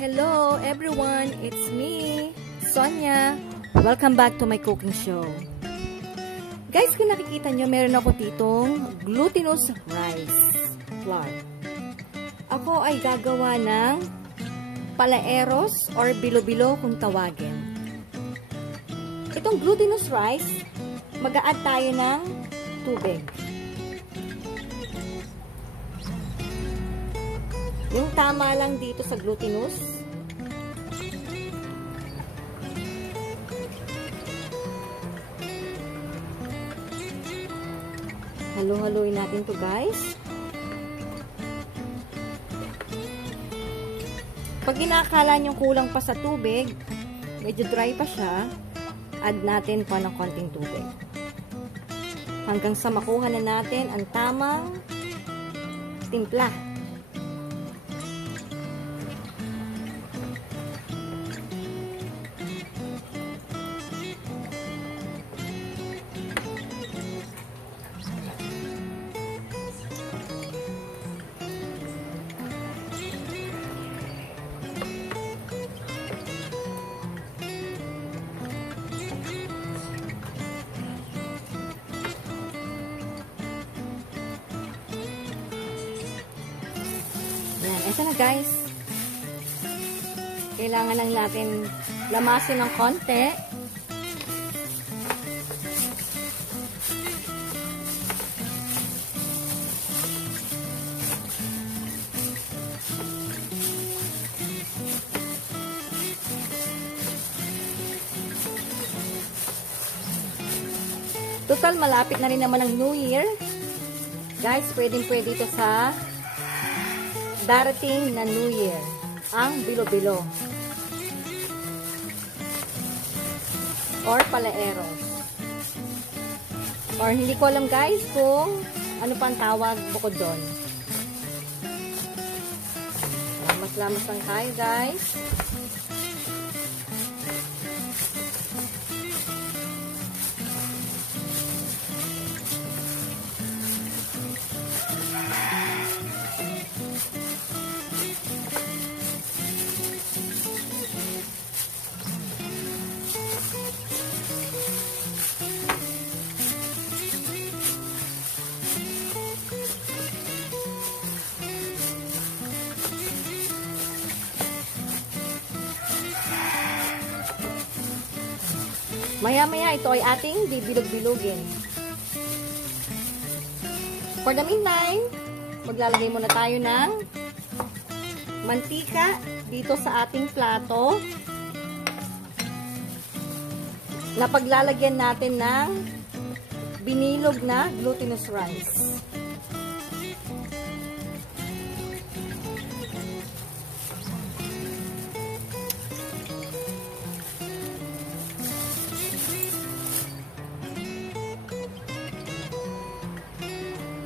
Hello everyone, it's me, Sonia. Welcome back to my cooking show. Guys, kung nakikita nyo, meron ako ditong glutinous rice flour. Ako ay gagawa ng palaeros or bilo-bilo kung tawagin. Itong glutinous rice, mag-a-add tayo ng tubig. Yung tama lang dito sa glutinous. Halo-haloin natin to, guys. Pag inakala nyo kulang pa sa tubig, medyo dry pa siya, add natin pa ng konting tubig. Hanggang sa makuha na natin ang tamang timpla. Ito na, guys. Kailangan lang natin lamasin ng konti. Total, malapit na rin naman ang New Year. Guys, pwedeng-pwede ito sa darating na New Year, ang bilo-bilo or palaeros, or hindi ko alam, guys, kung ano pang tawag bukod doon. Lamas-lamas lang tayo, guys. Maya-maya, ito ay ating bibilog-bilugin. For the meantime, maglalagay muna tayo ng mantika dito sa ating plato na paglalagyan natin ng binilog na glutinous rice.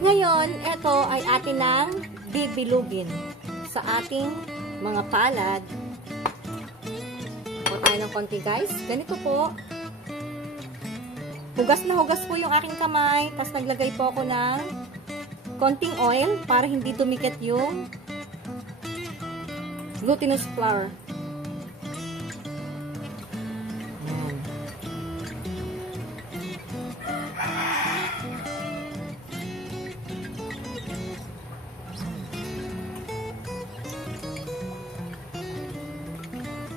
Ngayon, ito ay atin nang bibilugin sa ating mga palad. O tayo ng konti, guys. Ganito po. Hugas na hugas po yung aking kamay. Tapos naglagay po ako ng konting oil para hindi dumikit yung glutinous flour.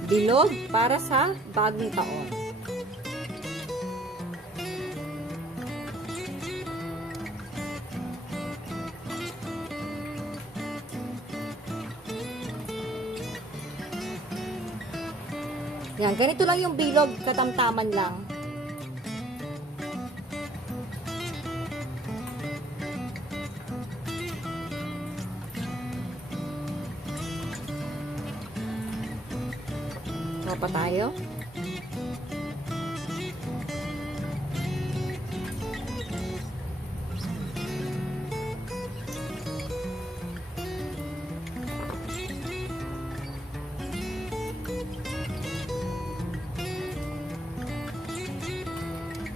Bilog para sa bagong taon. Yan, ganito lang yung bilog, katamtaman lang. Pa tayo.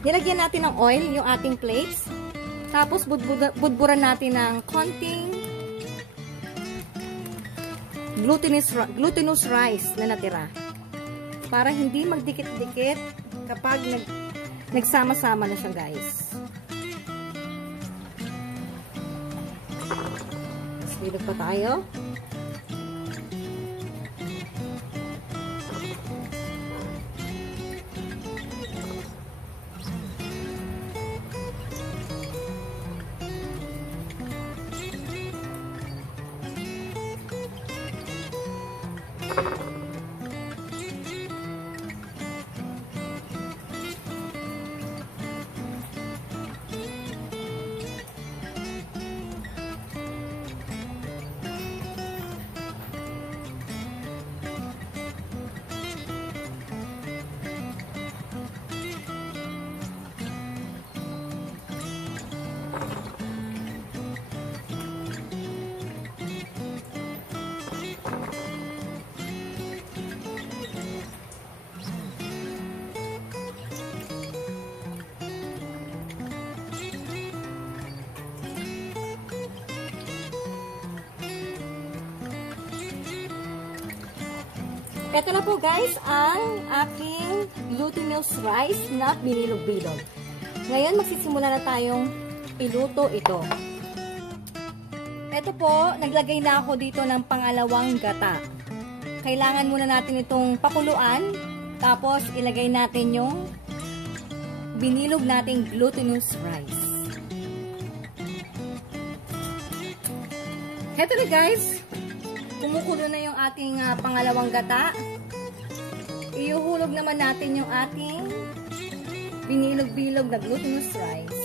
Nilagyan natin ng oil yung ating plates. Tapos budburan natin ng konting glutinous rice na natira. Para hindi magdikit-dikit kapag nagsama-sama na siya, guys. Silog pa tayo. Ito na po, guys, ang aking glutinous rice na binilog-bilog. Ngayon, magsisimula na tayong iluto ito. Ito po, naglagay na ako dito ng pangalawang gata. Kailangan muna natin itong pakuluan, tapos ilagay natin yung binilog nating glutinous rice. Ito na, guys. Kumukulo na yung ating pangalawang gata. Iuhulog naman natin yung ating binilog-bilog na glutinous rice.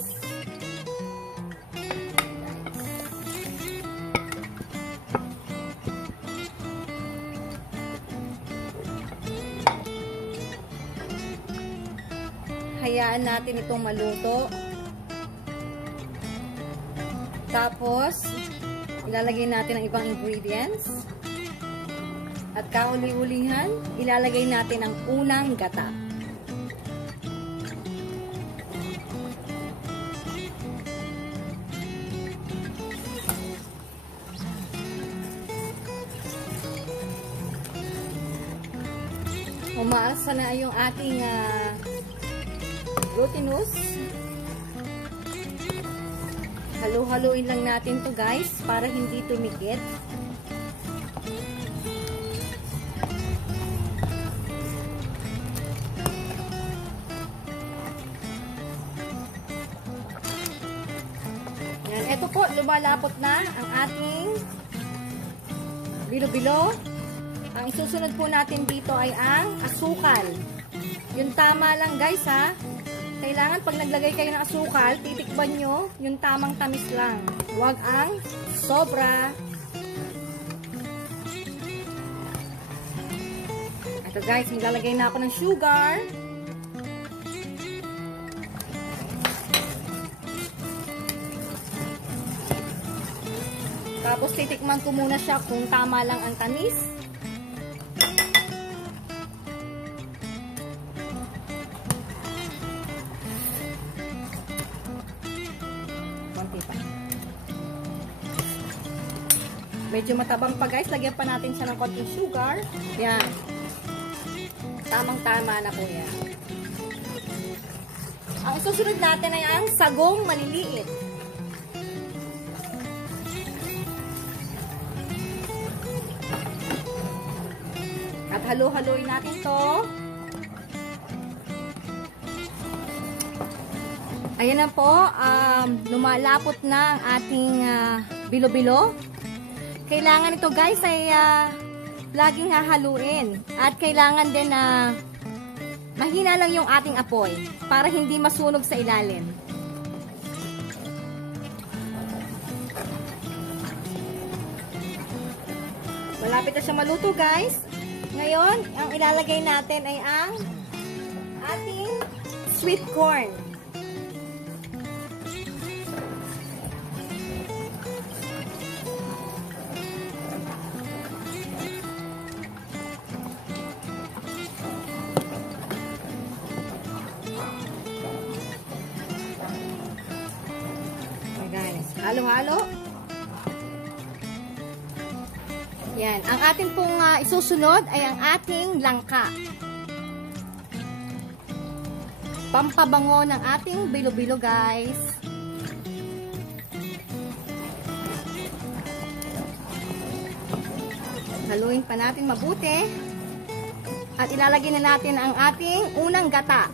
Hayaan natin itong maluto. Tapos, ilalagay natin ang ibang ingredients. At kauli-ulihan, ilalagay natin ang unang gata. Umaasa na yung ating glutinous. Halo-haloin lang natin to, guys, para hindi tumikit. Yan, eto po, lumalapot na ang ating bilo-bilo. Ang isusunod po natin dito ay ang asukal. Yung tama lang, guys, ha. Kailangan pag naglagay kayo ng asukal, titikban nyo yung tamang tamis lang. Huwag ang sobra. Ito, guys, maglalagay na ako ng sugar. Tapos titikman ko muna siya kung tama lang ang tamis. Medyo matabang pa, guys. Lagyan pa natin siya ng konting sugar. Yan. Tamang-tama na po yan. Ang isusunod natin ay ang sagong maliliit. At halo-haloin natin to. Ayan na po. Lumalapot na ang ating bilo-bilo. Kailangan ito, guys, ay laging hahaluin. At kailangan din na mahina lang yung ating apoy para hindi masunog sa ilalim. Malapit na siya maluto, guys. Ngayon, ang ilalagay natin ay ang ating sweet corn. Halo-halo. Yan. Ang ating pong isusunod ay ang ating langka. Pampabango ng ating bilo-bilo, guys. Haluin pa natin mabuti. At ilalagay na natin ang ating unang gata.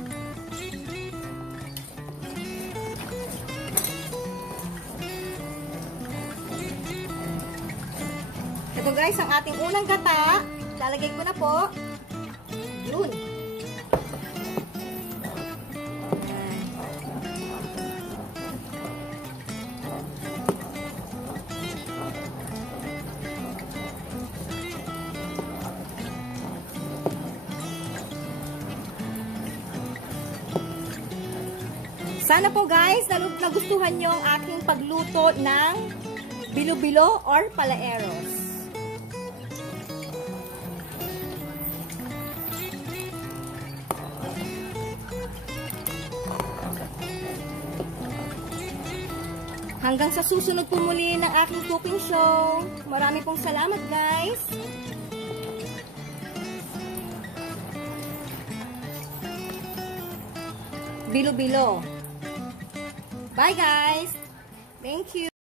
Ito guys, ang ating unang gata. Lalagay ko na po. Yun. Sana po guys, nagustuhan nyo ang aking pagluto ng bilo-bilo or palaeros. Hanggang sa susunod po muli ng aking cooking show. Marami pong salamat guys. Bilo-bilo. Bye guys. Thank you.